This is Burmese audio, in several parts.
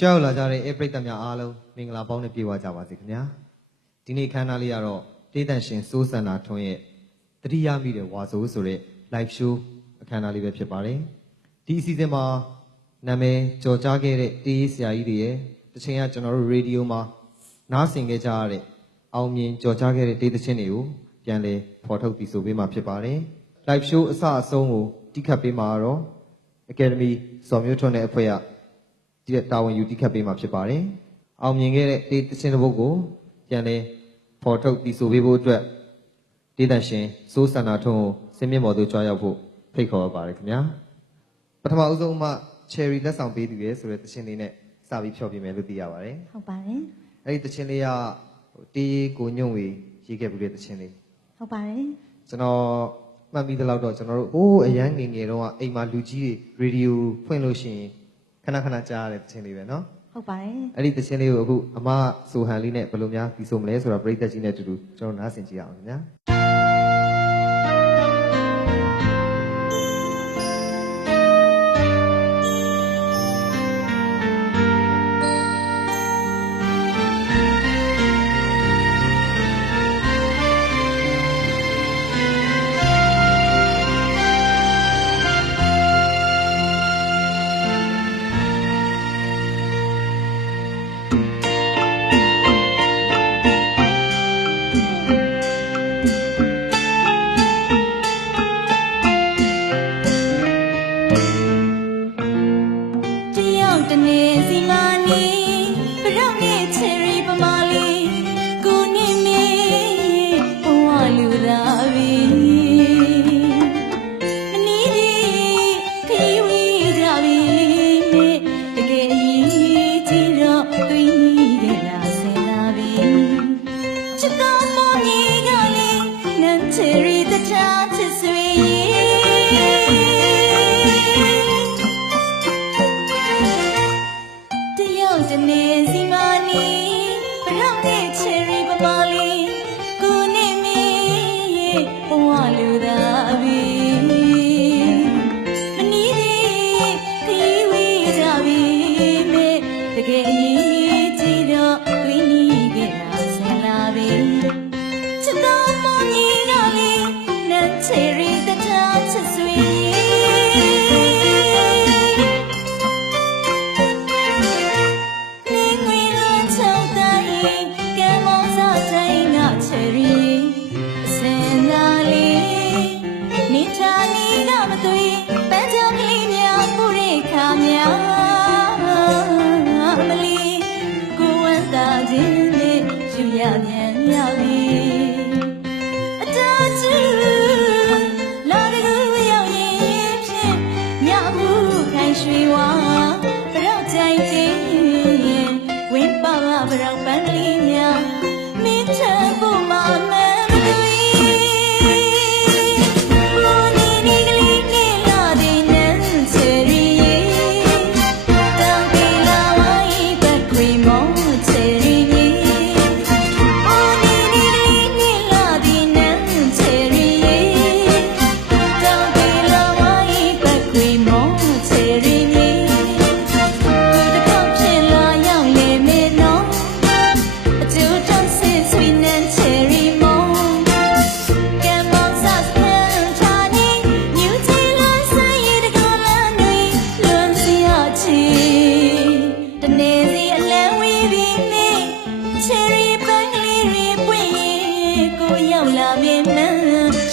ကြောက်လာကြတဲ့ဧပရိသတ်များအားလုံးမင်္ဂလာပေါင်းနဲ့ပြေဝကြပါစေခင်ဗျာဒီနေ့ခမ်းနားလေးကတော့တေးတန်ရှင်စိုးစန္ဒာထွန်းရဲ့တတိယမိတဲ့ဝါဆိုးဆိုတဲ့ live show အခမ်းအနားလေးပဲဖြစ်ပါတယ်ဒီအစီအစဉ်မှာနာမည်ကြော်ကြားခဲ့တဲ့တေးဆရာကြီးတွေရဲ့တချိန်ကကျွန်တော်တို့ရေဒီယိုမှာနားဆင်ခဲ့ကြရတဲ့အောင်မြင်ကြော်ကြားခဲ့တဲ့တေးသချင်းတွေကိုပြန်လည်ဖော်ထုတ်ပြီးဆိုပေးမှာဖြစ်ပါတယ် live show အစအဆုံးကိုတိခတ်ပေးမှာတော့ Academy စော်မျိုးထွန်းတဲ့အဖွဲ့က ဒီတဲ့တာဝန်ယူတိခတ်ပေးမှာဖြစ်ပါတယ်။အောင်မြင်ခဲ့တဲ့တေးတခြင်းတစ်ပုဒ်ကိုပြန်လဲဖော်ထုတ်ပြီးဆိုပေးဖို့အတွက်တေးတန်ရှင်စိုးစန္ဒာထွန်းကိုစင်မြင့်မော်သူကြွားရောက်ဖို့ဖိတ်ခေါ်ပါရခင်ဗျာ။ပထမအဦးဆုံးအမှ cherry လက်ဆောင်ပေးသူရဲ့ဆိုတဲ့တခြင်းလေးနဲ့စပြီးဖြောပြမယ်လို့သိရပါတယ်ဟုတ်ပါတယ်။အဲဒီတခြင်းလေးကဟိုတေးကိုညွန့်ဝေရေးခဲ့ပြီးတဲ့တခြင်းလေးဟုတ်ပါတယ်ကျွန်တော်မှတ်ပြီးသလောက်တော့ကျွန်တော်တို့အိုးအရန်ငယ်ငယ်တုန်းကအိမ်မှာလူကြီးတွေရေဒီယိုဖွင့်လို့ရှိရင် ခဏခဏကြားရတဲ့သချင်းလေးပဲနော်ဟုတ်ပါတယ်အဲ့ဒီသချင်းလေးကိုအခုအမဆိုဟန်လေးနဲ့ဘယ်လိုများပြီးဆုံးမလဲဆိုတာပရိသတ်ကြီးနဲ့အတူတူကျွန်တော်နားဆင်ကြည့်ရအောင်ခင်ဗျာ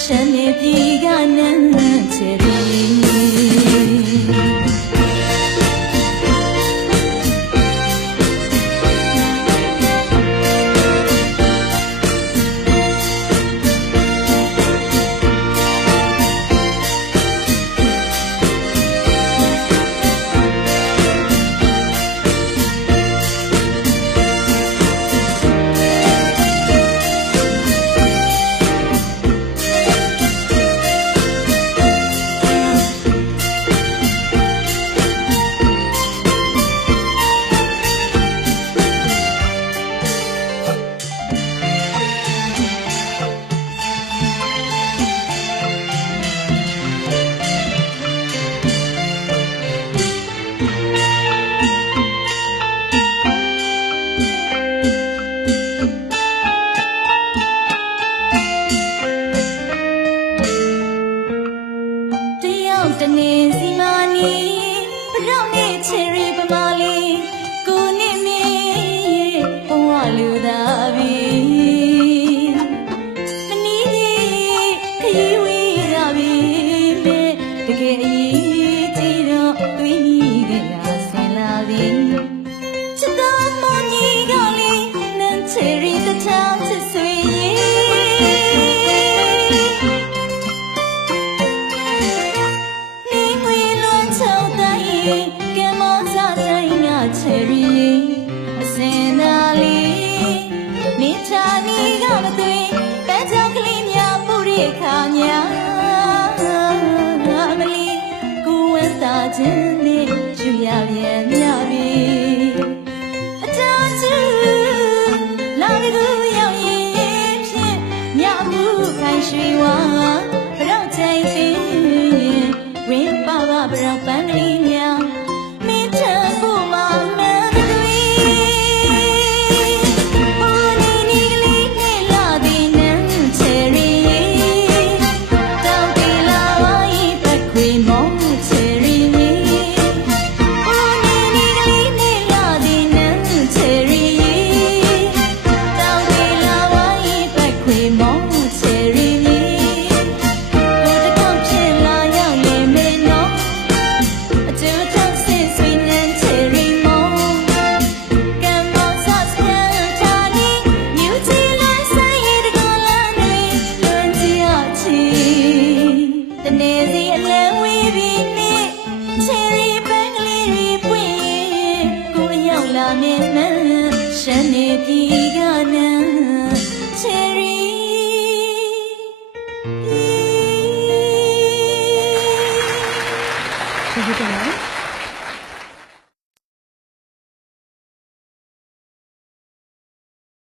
မ်းရှမ်းနေပြီကနန်းချယ်ရီက မ်း